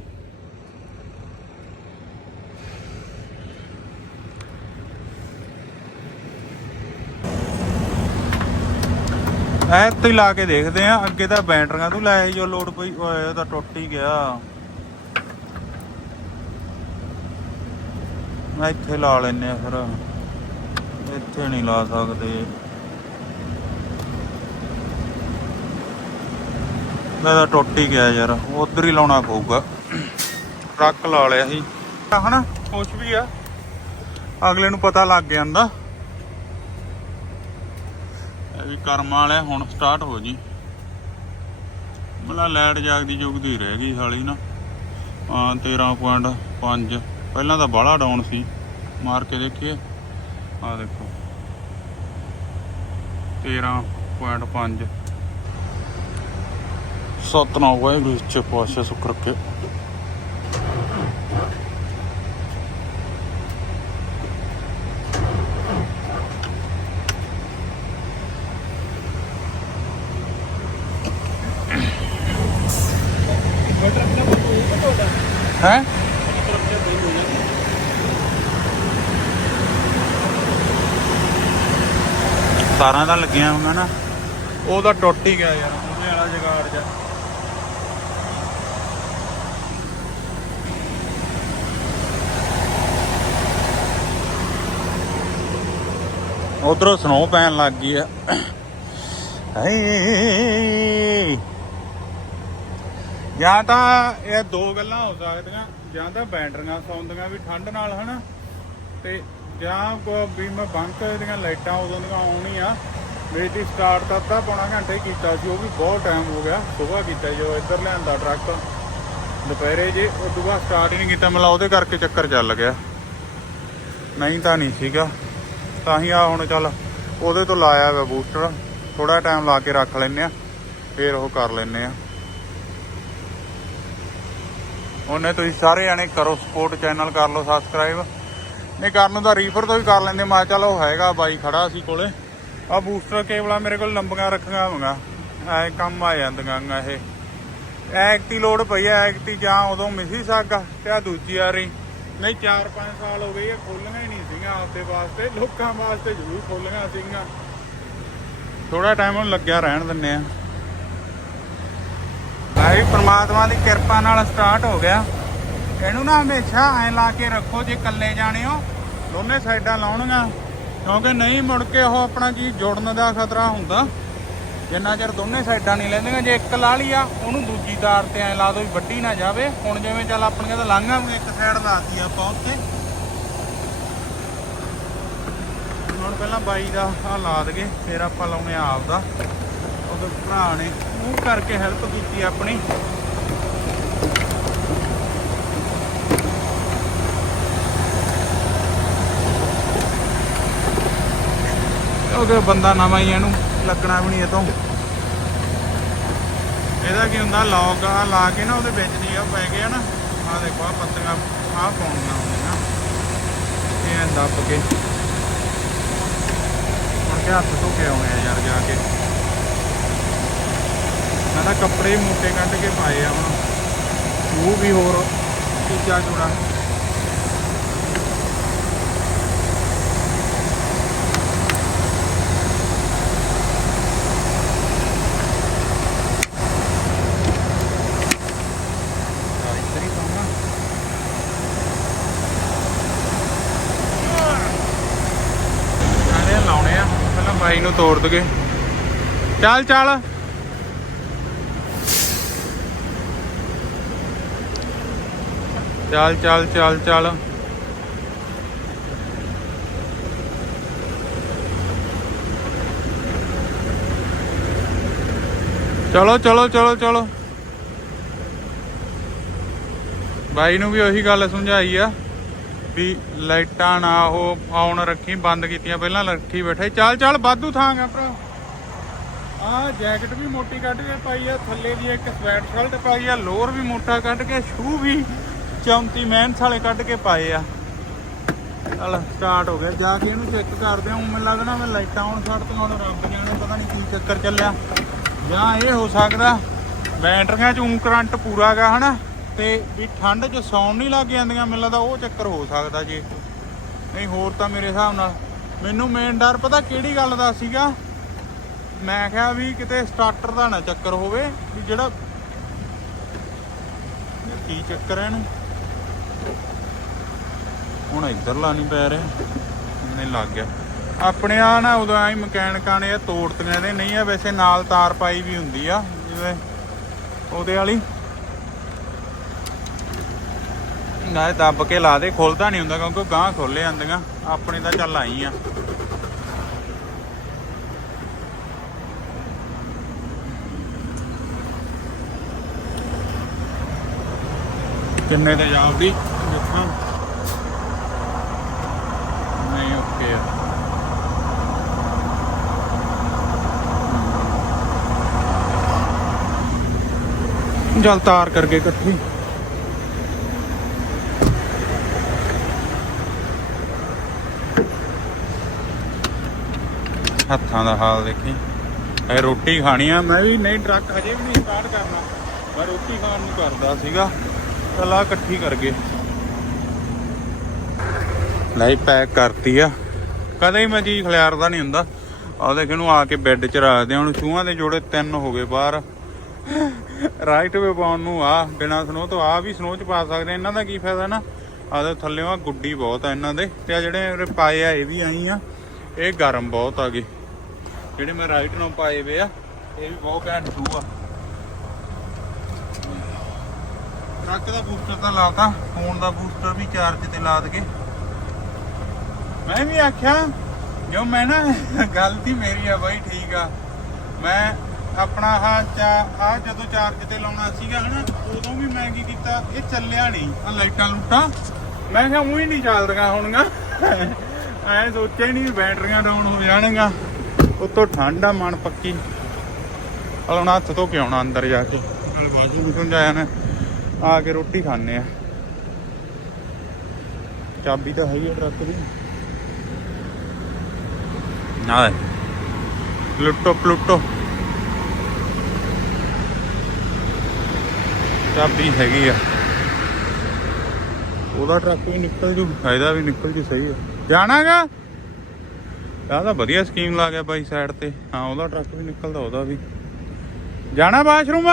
ਐ ਤੇ ਲਾ ਕੇ ਦੇਖਦੇ ਆ, ਅੱਗੇ ਤਾਂ ਬੈਟਰੀਆਂ ਤੋਂ ਲਾਇਆ ਜੋ ਲੋਡ ਪਈ ਓਏ ਇਹ ਤਾਂ ਟੁੱਟ ਹੀ ਗਿਆ। ਮੈਂ ਇੱਥੇ ਲਾ ਲੈਨੇ ਆ ਫਿਰ। ਇੱਥੇ ਨਹੀਂ ਲਾ ਸਕਦੇ। ਮੈਂ ਤਾਂ ਟੁੱਟ ਹੀ ਗਿਆ ਯਾਰ ਉਧਰ ਹੀ ਲਾਉਣਾ ਪਊਗਾ। ਟਰੱਕ ਲਾ ਲਿਆ ਸੀ। ਹਨਾ, ਕੁਛ ਵੀ ਆ, ਅਗਲੇ ਨੂੰ ਪਤਾ ਲੱਗ ਜਾਂਦਾ। ਇਹ ਵੀ ਕਰਮ ਵਾਲੇ ਹੁਣ ਸਟਾਰਟ ਹੋ ਜੀ। ਮਲਾ ਲਾਈਟ ਜਾਗਦੀ ਜੁਗਦੀ ਰਹਿ ਗਈ ਸਾਲੀ ਨਾ। ਹਾਂ 13.5 ਪਹਿਲਾਂ ਤਾਂ ਬਾਹਲਾ ਡਾਊਨ ਸੀ। ਮਾਰ ਕੇ ਦੇਖੀਏ। ਆ ਦੇਖੋ। 13.5 ਸਤਨਾਮ, ਵਾਹਿਗੁਰੂ ਚ ਪਾਸ਼ਾ ਸੁਖ ਰੱਖੇ। ਹੈ? ਤਾਰਾਂ ਦਾ ਲੱਗੀਆਂ ਉਹਨਾਂ ਨਾ। ਉਹ ਤਾਂ ਟੁੱਟ ਹੀ ਗਿਆ ਯਾਰ, ਉਹਦੇ ਵਾਲਾ ਜਗਾੜ ਜਾ ਉਧਰੋਂ ਸਨੋ ਪੈਣ ਲੱਗ ਗਈ ਆ। ਹਾਏ। ਜਾਂ ਤਾਂ ਇਹ ਦੋ ਗੱਲਾਂ ਹੋ ਸਕਦੀਆਂ, ਜਾਂ ਤਾਂ ਬੈਟਰੀਆਂ ਸੌਂਦੀਆਂ ਵੀ ਠੰਡ ਨਾਲ, ਹਨਾ? ਤੇ ਜਾਂ ਕੋ ਵੀ ਮੈਂ ਬੰਕ ਦੀਆਂ ਲਾਈਟਾਂ ਉਦੋਂ ਦੀਆਂ ਆਉਣੀਆਂ, ਮੇਰੀ ਦੀ ਸਟਾਰਟ ਤਾਂ ਅੱਧਾ ਪੌਣਾ ਘੰਟਾ ਹੀ ਕੀਤਾ ਸੀ, ਉਹ ਵੀ ਬਹੁਤ ਟਾਈਮ ਹੋ ਗਿਆ, ਸਵੇਰ ਕੀਤਾ ਜੋ ਇੱਧਰ ਲਿਆਂਦਾ ਟਰੱਕ। ਦੁਪਹਿਰੇ ਜੇ ਉਸ ਤੋਂ ਬਾਅਦ ਸਟਾਰਟ ਹੀ ਨਹੀਂ ਕੀਤਾ ਮਤਲਬ ਉਹਦੇ ਕਰਕੇ ਚੱਕਰ ਚੱਲ ਗਿਆ। ਨਹੀਂ ਤਾਂ ਨਹੀਂ ਸੀਗਾ। ਤਾਂ ਹੀ ਆ ਹੁਣ ਚੱਲ ਉਹਦੇ ਤੋਂ ਲਾਇਆ ਵਾ ਬੂਸਟਰ। ਥੋੜਾ ਟਾਈਮ ਲਾ ਕੇ ਰੱਖ ਲੈਨੇ ਆ, ਫੇਰ ਉਹ ਕਰ ਲੈਨੇ ਆ। ਉਹਨੇ ਤੁਸੀਂ ਸਾਰੇ ਜਾਣੇ ਕਰੋ ਸਪੋਰਟ ਚੈਨਲ ਕਰ ਲਓ ਸਬਸਕ੍ਰਾਈਬ ਨਹੀਂ, ਕਰਨ ਨੂੰ ਰੀਫਰ ਤੋਂ ਵੀ ਕਰ ਲੈਂਦੇ, ਮਾ ਕਿਹਾ ਚੱਲ ਉਹ ਹੈਗਾ, ਬਾਈ ਖੜਾ ਸੀ ਕੋਲੇ। ਆ ਬੂਸਟਰ ਕੇਬਲਾਂ ਮੇਰੇ ਕੋਲ ਲੰਬੀਆਂ ਰੱਖੀਆਂ ਹੋਈਆਂ। ਐ ਕੰਮ ਆ ਜਾਂਦੀਆਂ ਗਾ ਇਹ। ਐਕਟੀ ਲੋਡ ਪਈ ਐ ਐਕਟੀ ਜਾਂ ਉਦੋਂ ਮਿਸੀ ਸਾਗਾ ਤੇ ਆ ਦੂਜੀ ਆ ਰਹੀ ਨਹੀਂ 4-5 ਸਾਲ ਹੋ ਗਏ, ਇਹ ਖੋਲੀਆਂ ਹੀ ਨਹੀਂ ਸੀਗੀਆਂ ਆਪਦੇ ਵਾਸਤੇ, ਲੋਕਾਂ ਵਾਸਤੇ ਜ਼ਰੂਰ ਖੋਲੀਆਂ ਸੀਗੀਆਂ। ਥੋੜਾ ਟਾਈਮ ਉਹਨੂੰ ਲੱਗਿਆ ਰਹਿਣ ਦਿੰਨੇ ਆ। ਭਾਈ, ਪ੍ਰਮਾਤਮਾ ਦੀ ਕਿਰਪਾ ਨਾਲ ਸਟਾਰਟ ਹੋ ਗਿਆ। ਇਹਨੂੰ ਨਾ ਹਮੇਸ਼ਾ ਐ ਲਾ ਕੇ ਰੱਖੋ ਜੇ ਇਕੱਲੇ ਜਾਣੇ ਹੋ, ਦੋਨੇ ਸਾਈਡਾਂ ਲਾਉਣੀਆਂ। ਕਿਉਂਕਿ ਨਹੀਂ ਮੁੜ ਕੇ ਉਹ ਆਪਣਾ ਕੀ ਜੁੜਨ ਦਾ ਖਤਰਾ ਹੁੰਦਾ। ਜਿੰਨਾ ਚਿਰ ਦੋਨੇ ਸਾਈਡਾਂ ਨਹੀਂ ਲੈਂਦੀਆਂ, ਜੇ ਇੱਕ ਲਾ ਲਈ ਆ, ਉਹਨੂੰ ਦੂਜੀ ਤਾਰ ਤੇ ਐ ਲਾ ਦੋ ਵੀ ਵੱਡੀ ਨਾ ਜਾਵੇ। ਹੁਣ ਜਿਵੇਂ ਚੱਲ ਆਪਣੀਆਂ ਤਾਂ ਲਾਂਘਾਂ ਵੀ ਇੱਕ ਸਾਈਡ ਲਾਤੀ ਆਪਾਂ ਉੱਤੇ ਹੁਣ ਪਹਿਲਾਂ ਬਾਈ ਦਾ ਆ ਲਾ ਦਗੇ ਫਿਰ ਆਪਾਂ ਲਾਉਣੇ ਆਪ ਦਾ ਉਹਦੇ ਭਰਾ ਨੇ ਉਹ ਕਰਕੇ ਹੈਲਪ ਕੀਤੀ ਆਪਣੀ। ਕਿਉਂਕਿ ਬੰਦਾ ਨਵਾਂ ਹੀ ਇਹਨੂੰ। ਲੱਗਣਾ ਵੀ ਨਹੀਂ ਇਹ ਤੋਂ ਇਹਦਾ ਕੀ ਹੁੰਦਾ ਲੌਕ ਆ, ਲਾ ਕੇ ਨਾ ਉਹਦੇ ਵਿੱਚ ਦੀ ਆ ਪੈ ਗਿਆ ਨਾ। ਆ ਦੇਖੋ ਆ ਪੱਤੀਆਂ ਆ ਪਾਉਣੀਆਂ ਹੁੰਦੀਆਂ ਇਹ ਐਂ ਦੱਬ ਕੇ। ਹੁਣ ਕਿ ਹੱਥ ਧੋ ਕੇ ਆਉਣੇ ਆ ਯਾਰ ਜਾ ਕੇ। ਮੈਂ ਤਾਂ ਕੱਪੜੇ ਮੋਟੇ ਕੱਢ ਕੇ ਪਾਏ ਆ ਹੁਣ। ਉਹ ਵੀ ਹੋਰ ਚੀਜ਼ਾਂ ਜੋੜਾ ਆ ਇੱਧਰ ਹੀ ਪਾਵਾਂ ਸਾਰੇ ਲਾਉਣੇ ਆ ਪਹਿਲਾਂ ਤੋੜ ਦਗੇ। ਚੱਲ ਚੱਲ। ਚੱਲ ਚੱਲ ਚੱਲ ਚੱਲ। ਚਲੋ ਚਲੋ ਚਲੋ ਚਲੋ। ਬਾਈ ਨੂੰ ਵੀ ਉਹੀ ਗੱਲ ਸਮਝਾਈ ਆ। ਵੀ ਲਾਈਟਾਂ ਨਾ ਉਹ ਆਉਣ ਰੱਖੀ ਬੰਦ ਕੀਤੀਆਂ ਪਹਿਲਾਂ ਰੱਖੀ ਬੈਠੇ ਚੱਲ ਚੱਲ, ਵਾਧੂ ਥਾਂ ਗਾ ਭਰਾ। ਆ ਜੈਕਟ ਵੀ ਮੋਟੀ ਕੱਢ ਕੇ ਪਾਈ ਆ, ਥੱਲੇ ਦੀ ਇੱਕ ਸਵੈਟ ਸ਼ਰਟ ਪਾਈ ਆ, ਲੋਅਰ ਵੀ ਮੋਟਾ ਕੱਢ ਕੇ ਸ਼ੂ ਵੀ 34 ਮਿਹਨਤ ਵਾਲੇ ਕੱਢ ਕੇ ਪਾਏ ਆ। ਚੱਲ ਸਟਾਰਟ ਹੋ ਗਿਆ। ਜਾ ਕੇ ਇਹਨੂੰ ਚੈੱਕ ਕਰਦੇ ਹਾਂ ਮੈਨੂੰ ਲੱਗਦਾ ਮੈਂ ਲਾਈਟਾਂ ਆਉਣ ਛੱਡਤੀਆਂ ਹੁਣ ਰੱਬ ਜਾਣੇ, ਪਤਾ ਨਹੀਂ ਕੀ ਚੱਕਰ ਚੱਲਿਆ। ਜਾਂ ਇਹ ਹੋ ਸਕਦਾ, ਬੈਟਰੀਆਂ 'ਚ ਊਂ ਕਰੰਟ ਪੂਰਾ ਗਾ, ਹਨਾ? ਤੇ ਵੀ ਠੰਡ 'ਚ ਸੌਣ ਨਹੀਂ ਲੱਗ ਜਾਂਦੀਆਂ, ਮੈਨੂੰ ਲੱਗਦਾ ਉਹ ਚੱਕਰ ਹੋ ਸਕਦਾ ਜੀ। ਨਹੀਂ, ਹੋਰ ਤਾਂ ਮੇਰੇ ਹਿਸਾਬ ਨਾਲ ਮੈਨੂੰ ਮੇਨ ਡਰ ਪਤਾ ਕਿਹੜੀ ਗੱਲ ਦਾ ਸੀਗਾ? ਮੈਂ ਕਿਹਾ ਵੀ ਕਿਤੇ ਸਟਾਰਟਰ ਦਾ ਨਾ ਚੱਕਰ ਹੋਵੇ ਵੀ ਜਿਹੜਾ ਕੀ ਚੱਕਰ ਹੈ ਇਹਨੂੰ? ਹੁਣ ਇੱਧਰਲਾ ਨਹੀਂ ਪੈ ਰਿਹਾ। ਨਹੀਂ ਲੱਗ ਗਿਆ। ਆਪਣੇ ਆ ਨਾ ਉਦੋਂ ਆਈ ਮਕੈਨਿਕਾਂ ਨੇ ਇਹ ਤੋੜਤੀਆਂ ਦੇ ਨਹੀਂ ਆ, ਵੈਸੇ ਨਾਲ ਤਾਰ ਪਾਈ ਵੀ ਹੁੰਦੀ ਆ, ਜਿਵੇਂ ਉਹਦੇ ਵਾਲੀ। ਨਾ ਦੱਬ ਕੇ ਲਾ ਦੇ, ਖੁੱਲਦਾ ਨਹੀਂ ਹੁੰਦਾ ਕਿਉਂਕਿ ਗਾਂ ਖੋਲੇ ਜਾਂਦੀਆਂ। ਆਪਣੇ ਤਾਂ ਚੱਲ ਆਈ ਆ। ਕਿੰਨੇ ਤੇ ਜਾਪਦੀ? ਦੇਖਾਂ। ਨਹੀਂ ਓਕੇ ਜਲ ਤਾਰ ਕਰਕੇ ਇਕੱਠੀ ਹੱਥਾਂ ਦਾ ਹਾਲ ਦੇਖੀ। ਇਹ ਰੋਟੀ ਖਾਣੀ ਆ। ਮੈਂ ਵੀ ਨਹੀਂ, ਟਰੱਕ ਹਜੇ ਵੀ ਨਹੀਂ ਸਟਾਰਟ ਕਰਨਾ। ਮੈਂ ਰੋਟੀ ਖਾਣ ਨੂੰ ਕਰਦਾ ਸੀਗਾ। ਚੱਲ ਇਕੱਠੀ ਕਰ ਗਏ ਨਹੀਂ ਪੈਕ ਕਰਤੀ ਆ। ਕਦੇ ਹੀ ਮੈਂ ਚੀਜ਼ ਖਿਲਾਰਦਾ ਨਹੀਂ ਹੁੰਦਾ। ਆ ਦੇਖ, ਇਹਨੂੰ ਆ ਕੇ ਬੈੱਡ 'ਚ ਰੱਖਦੇ ਆ। ਹੁਣ ਛੂਹਾਂ ਦੇ ਜੋੜੇ ਤਿੰਨ ਹੋ ਗਏ ਬਾਹਰ। ਰਾਈਟ ਵੇ ਪਾਉਣ ਨੂੰ ਆ। ਬਿਨਾ ਸਨੋ ਤੋਂ ਆ ਵੀ ਸਨੋ 'ਚ ਪਾ ਸਕਦੇ ਇਹਨਾਂ ਦਾ ਕੀ ਫਾਇਦਾ ਨਾ? ਆਦੇ ਥੱਲੇੋਂ ਆ ਗੁੱਡੀ ਬਹੁਤ ਆ ਇਹਨਾਂ ਦੇ। ਤੇ ਆ ਜਿਹੜੇ ਪਾਏ ਆ, ਇਹ ਵੀ ਆਈ ਆ। ਇਹ ਗਰਮ ਬਹੁਤ ਆ ਗਏ ਜਿਹੜੇ ਮੈਂ ਰਾਈਟ ਨੂੰ ਪਾਏ ਵੇ ਆ, ਇਹ ਵੀ ਬਹੁਤ ਘੈਂਟ ਸ਼ੂ ਆ। ਟਰੱਕ ਦਾ ਬੂਸਟਰ ਤਾਂ ਲਾਤਾ ਫੋਨ ਦਾ ਬੂਸਟਰ ਵੀ ਚਾਰਜ ਤੇ ਲਾ ਦਗੇ। ਮੈਂ ਵੀ ਆਖਿਆ, ਜੋ ਮੈਂ ਨਾ, ਗਲਤੀ ਮੇਰੀ ਆ ਬਾਈ, ਠੀਕ ਆ। ਮੈਂ ਆਪਣਾ ਆਹ ਚਾ, ਆ ਜਦੋਂ ਚਾਰਜ ਤੇ ਲਾਉਣਾ ਸੀਗਾ ਹਨਾ, ਉਦੋਂ ਵੀ ਮੈਂ ਕੀ ਕੀਤਾ, ਇਹ ਚੱਲਿਆ ਨਹੀਂ ਆ ਲਾਈਟਾਂ ਲੂਟਾਂ। ਮੈਂ ਕਿਹਾ, ਉਹੀ ਨਹੀਂ ਚੱਲਦੀਆਂ ਹੋਣਗੀਆਂ। ਐ ਸੋਚਿਆ ਹੀ ਨਹੀਂ ਬੈਟਰੀਆਂ ਡਾਊਨ ਹੋ ਜਾਣਗੀਆਂ। ਉਤੋਂ ਠੰਡ ਆ, ਮਨ ਪੱਕੀ। ਹੁਣ ਹੱਥ ਧੋ ਕੇ ਆਉਣਾ ਅੰਦਰ ਜਾ ਕੇ। ਹਲ ਬਾਜੂ ਨੂੰ ਜਾਇਆ ਨੇ ਆ ਕੇ ਰੋਟੀ ਖਾਣੇ ਆ। ਚਾਬੀ ਤਾਂ ਹੈਗੀ ਆ ਟਰੱਕ ਦੀ। ਨਾ ਲੁੱਟੋ, ਪਲੁੱਟੋ। ਚਾਬੀ ਹੈਗੀ ਆ। ਉਹਦਾ ਟਰੱਕ ਵੀ ਨਿਕਲ ਜੂ ਫਾਇਦਾ ਵੀ ਨਿਕਲ ਜੂ, ਸਹੀ ਆ। ਜਾਣਾਗਾ? ਆਹ ਤਾਂ ਵਧੀਆ ਸਕੀਮ ਲਾ ਗਿਆ ਬਾਈ ਸਾਈਡ ਤੇ। ਹਾਂ, ਉਹਦਾ ਟਰੱਕ ਵੀ ਨਿਕਲਦਾ, ਉਹਦਾ ਵੀ। ਜਾਣਾ ਬਾਥਰੂਮ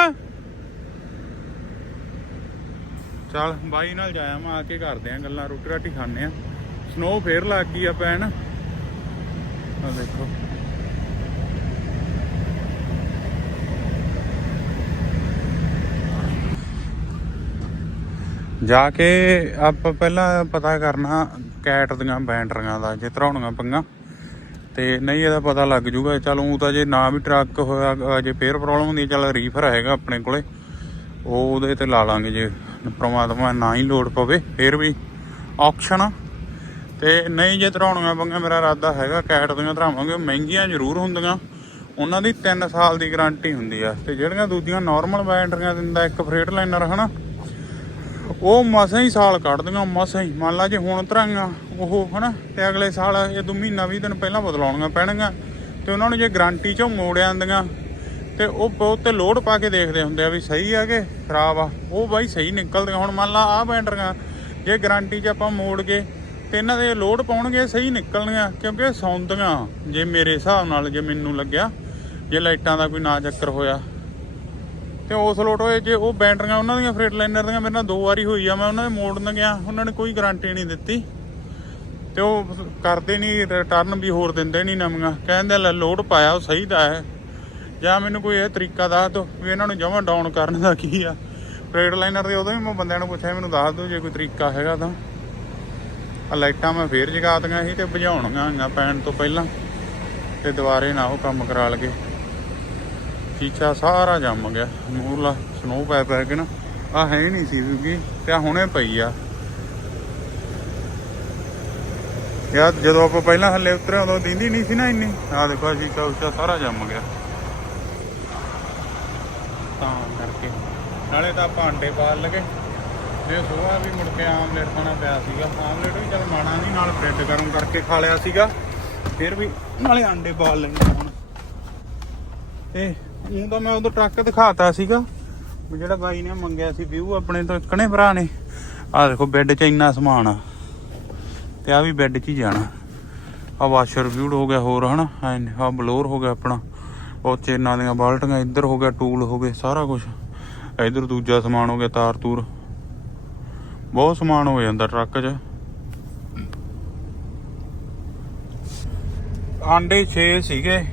ਚੱਲ, ਬਾਈ ਨਾਲ ਜਾਇਆ ਮੈਂ, ਆ ਕੇ ਕਰਦੇ ਆ ਗੱਲਾਂ ਰੋਟੀ ਰਾਟੀ ਖਾਣੇ ਆ। ਸਨੋ ਫੇਰ ਲੱਗ ਗਈ ਆ ਪੈਣ ਆ ਦੇਖੋ। ਜਾ ਕੇ ਆਪਾਂ ਪਹਿਲਾਂ ਪਤਾ ਕਰਨਾ, ਕੈਟ ਦੀਆਂ ਬੈਟਰੀਆਂ ਦਾ ਜੇ ਧਰਾਉਣੀਆਂ ਪਈਆਂ ਤੇ ਨਹੀਂ, ਇਹਦਾ ਪਤਾ ਲੱਗ ਜੂਗਾ। ਚਲ ਉਹ ਤਾਂ ਜੇ ਨਾ ਵੀ ਟਰੱਕ ਹੋਇਆ ਜੇ ਫੇਰ ਪ੍ਰੋਬਲਮ ਹੁੰਦੀ ਚਲ ਰੀਫਰ ਹੈਗਾ ਆਪਣੇ ਕੋਲੇ। ਉਹ ਉਹਦੇ ਤੇ ਲਾ ਲਾਂਗੇ ਜੇ ਪ੍ਰਮਾਤਮਾ ਨਾ ਹੀ ਲੋਡ ਪਵੇ, ਫੇਰ ਵੀ ਆਪਸ਼ਨ ਤੇ ਨਹੀਂ, ਜੇ ਧਰਾਉਣੀਆਂ ਪਈਆਂ, ਮੇਰਾ ਇਰਾਦਾ ਹੈਗਾ ਕੈਟ ਦੀਆਂ ਧਰਾਵਾਂਗੇ। ਮਹਿੰਗੀਆਂ ਜ਼ਰੂਰ ਹੁੰਦੀਆਂ। ਉਹਨਾਂ ਦੀ 3 ਸਾਲ ਦੀ ਗਾਰੰਟੀ ਹੁੰਦੀ ਆ। ਤੇ ਜਿਹੜੀਆਂ ਦੂਜੀਆਂ ਨਾਰਮਲ ਬੈਟਰੀਆਂ ਦਿੰਦਾ, ਇੱਕ ਫਰੇਟ ਲਾਈਨਰ ਹਨਾ? ਉਹ ਮਸਾਂ ਹੀ ਸਾਲ ਕੱਢਦੀਆਂ ਮਸਾਂ ਹੀ। ਮੰਨ ਲਾ ਜੇ ਹੁਣ ਧਰਾਂਗਾ ਉਹ ਹਨਾ, ਤੇ ਅਗਲੇ ਸਾਲ ਇਹ ਦੋ ਮਹੀਨਾ 20 ਦਿਨ ਪਹਿਲਾਂ ਬਦਲਾਉਣੀਆਂ ਪੈਣਗੀਆਂ। ਤੇ ਉਹਨਾਂ ਨੂੰ ਜੇ ਗਾਰੰਟੀ ਚੋਂ ਮੋੜ ਆਂਦੀਆਂ ਤੇ ਉਹ ਬਹੁਤ ਤੇ ਲੋਡ ਪਾ ਕੇ ਦੇਖਦੇ ਹੁੰਦੇ ਆ ਵੀ ਸਹੀ ਆ ਕਿ ਖਰਾਬ ਆ। ਉਹ ਬਾਈ ਸਹੀ ਨਿਕਲਦੀਆਂ। ਹੁਣ ਮੰਨ ਲਾ ਆਹ ਬੈਟਰੀਆਂ ਜੇ ਗਾਰੰਟੀ 'ਚ ਆਪਾਂ ਮੋੜ ਕੇ ਤੇ ਇਹਨਾਂ ਦੇ ਲੋਡ ਪਾਉਣਗੇ ਸਹੀ ਨਿਕਲਣਗੀਆਂ, ਕਿਉਂਕਿ ਇਹ ਸੌਂਦੀਆਂ। ਜੇ ਮੇਰੇ ਹਿਸਾਬ ਨਾਲ ਜੇ ਮੈਨੂੰ ਲੱਗਿਆ, ਜੇ ਲਾਈਟਾਂ ਦਾ ਕੋਈ ਨਾ ਚੱਕਰ ਹੋਇਆ ਤੇ ਉਸ ਲੋਟ ਹੋਏ ਜੇ ਉਹ ਬੈਟਰੀਆਂ ਉਹਨਾਂ ਦੀਆਂ ਫਰੇਟ ਲਾਈਨਰ ਦੀਆਂ ਮੇਰੇ ਨਾਲ ਦੋ ਵਾਰੀ ਹੋਈ ਆ, ਮੈਂ ਉਹਨਾਂ ਦੇ ਮੋੜਨ ਗਿਆ, ਉਹਨਾਂ ਨੇ ਕੋਈ ਗਾਰੰਟੀ ਨਹੀਂ ਦਿੱਤੀ। ਤੇ ਉਹ ਕਰਦੇ ਨਹੀਂ ਰਿਟਰਨ ਵੀ ਹੋਰ ਦਿੰਦੇ ਨਹੀਂ ਨਵੀਆਂ, ਕਹਿੰਦੇ ਲੈ ਲੋਡ ਪਾਇਆ, ਉਹ ਸਹੀ ਦਾ ਹੈ। ਜਾਂ ਮੈਨੂੰ ਕੋਈ ਇਹ ਤਰੀਕਾ ਦੱਸ ਦਿਓ ਵੀ ਇਹਨਾਂ ਨੂੰ ਜਮਾਂ ਡਾਊਨ ਕਰਨ ਦਾ ਕੀ ਆ। ਫਰੇਟ ਲਾਈਨਰ ਦੇ ਉਦੋਂ ਵੀ ਮੈਂ ਬੰਦਿਆਂ ਨੂੰ ਪੁੱਛਿਆ ਮੈਨੂੰ ਦੱਸ ਦਿਓ ਜੇ ਕੋਈ ਤਰੀਕਾ ਹੈਗਾ ਤਾਂ। ਆ ਲਾਈਟਾਂ ਮੈਂ ਫੇਰ ਜਗਾ ਦਿੱਤੀਆਂ ਸੀ ਤੇ ਬੁਝਾਉਣੀਆਂ ਹੋਈਆਂ ਪੈਣ ਤੋਂ ਪਹਿਲਾਂ, ਤੇ ਦੁਬਾਰੇ ਨਾ ਉਹ ਕੰਮ ਕਰਾ ਲਗੇ। ਸ਼ੀਸ਼ਾ ਸਾਰਾ ਜੰਮ ਗਿਆ। ਮੂਰਲਾ ਸਨੋ ਪੈ ਪੈ ਕੇ ਨਾ ਆ ਹੈ ਨਹੀਂ ਸੀ ਕਿਉਂਕਿ ਤੇ ਆਹ ਹੁਣੇ ਪਈ ਆ। ਯਾਰ ਜਦੋਂ ਆਪਾਂ ਪਹਿਲਾਂ ਥੱਲੇ ਉਤਰੇ ਉਦੋਂ ਦਿੰਦੀ ਨਹੀਂ ਸੀ ਨਾ ਇੰਨੀ। ਆ ਦੇਖੋ ਸ਼ੀਸ਼ਾ ਉਸ਼ਾ ਸਾਰਾ ਜੰਮ ਗਿਆ। ਤਾਂ ਕਰਕੇ। ਨਾਲੇ ਤਾਂ ਆਪਾਂ ਅੰਡੇ ਪਾਲ ਲਗੇ। ਤੇ ਸੋਹਾ ਵੀ ਮੁੜ ਕੇ ਆਮਲੇਟ ਖਾਣਾ ਪਿਆ ਸੀਗਾ। ਆਮਲੇਟ ਵੀ ਚੱਲ ਮਾਣਾ ਨਹੀਂ, ਨਾਲ ਬ੍ਰੈਡ ਗਰਮ ਕਰਕੇ ਖਾ ਲਿਆ ਸੀਗਾ। ਫਿਰ ਵੀ ਨਾਲੇ ਆਂਡੇ ਪਾਲ ਲੈਂਦੇ ਹੁਣ। ਤੇ ਉਹ ਤਾਂ ਮੈਂ ਉਦੋਂ ਟਰੱਕ ਦਿਖਾਤਾ ਸੀਗਾ ਜਿਹੜਾ ਬਾਈ ਨੇ ਮੰਗਿਆ ਸੀ ਵਿਊ ਆਪਣੇ ਤੋਂ ਇਕਣੇ ਭਰਾ ਨੇ। ਆਹ ਦੇਖੋ ਬੈੱਡ 'ਚ ਇੰਨਾ ਸਮਾਨ ਆ ਤੇ ਆ ਵੀ ਬੈੱਡ 'ਚ ਹੀ ਜਾਣਾ। ਆ ਵਾਸ਼ਰ ਵਿਊਡ ਹੋ ਗਿਆ ਹੋਰ, ਹਨਾ? ਆ ਬਲੋਰ ਹੋ ਗਿਆ ਆਪਣਾ। ਉਹ ਚੇਨਾਂ ਦੀਆਂ ਬਾਲਟੀਆਂ, ਇੱਧਰ ਹੋ ਗਿਆ, ਟੂਲ ਹੋ ਗਏ, ਸਾਰਾ ਕੁਝ ਇੱਧਰ ਦੂਜਾ ਸਮਾਨ ਹੋ ਗਿਆ, ਤਾਰ ਤੂਰ। ਬਹੁਤ ਸਮਾਨ ਹੋ ਜਾਂਦਾ ਟਰੱਕ 'ਚ। ਆਂਡੇ 6 ਸੀਗੇ।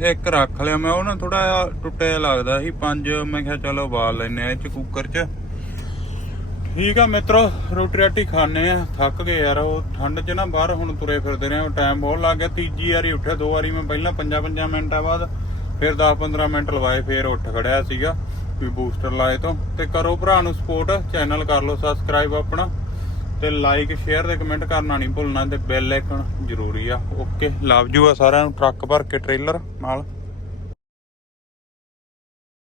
ਇੱਕ ਰੱਖ ਲਿਆ, ਮੈਂ ਉਹ ਨਾ ਥੋੜਾ ਟੁੱਟਿਆ ਲੱਗਦਾ ਸੀ, ਪੰਜ, ਮੈਂ ਕਿਹਾ ਚਲੋ ਬਾਲ ਲੈਨੇ ਆ ਇਹ ਚ ਕੁੱਕਰ 'ਚ। ਠੀਕ ਆ ਮਿੱਤਰੋ, ਰੋਟੀ ਰਾਟੀ ਖਾਣੇ ਆ ਥੱਕ ਗਏ ਯਾਰ, ਉਹ ਠੰਡ 'ਚ ਨਾ ਬਾਹਰ ਹੁਣ ਤੁਰੇ ਫਿਰਦੇ ਰਹੇ ਟਾਈਮ ਬਹੁਤ ਲੱਗ ਗਿਆ, ਤੀਜੀ ਵਾਰੀ ਉੱਠਿਆ, ਦੋ ਵਾਰੀ ਮੈਂ ਪਹਿਲਾਂ 5-5 ਮਿੰਟਾਂ ਬਾਅਦ, ਫਿਰ 10-15 ਮਿੰਟ ਲਵਾਏ, ਫਿਰ ਉੱਠ ਖੜਿਆ ਸੀਗਾ, ਵੀ ਬੂਸਟਰ ਲਾਏ ਤੋਂ। ਤੇ ਕਰੋ ਭਰਾ ਨੂੰ ਸਪੋਰਟ ਚੈਨਲ ਕਰ ਲਓ ਸਬਸਕ੍ਰਾਈਬ ਆਪਣਾ। ਤੇ ਲਾਈਕ ਸ਼ੇਅਰ ਤੇ ਕਮੈਂਟ ਕਰਨਾ ਨਹੀਂ ਭੁੱਲਣਾ ਤੇ ਬੈਲ ਆਈਕਨ ਜ਼ਰੂਰੀ ਆ। ਓਕੇ ਲਵ ਯੂ ਆ ਸਾਰਿਆਂ ਨੂੰ ਟਰੱਕ ਭਰ ਕੇ ਟ੍ਰੇਲਰ ਨਾਲ।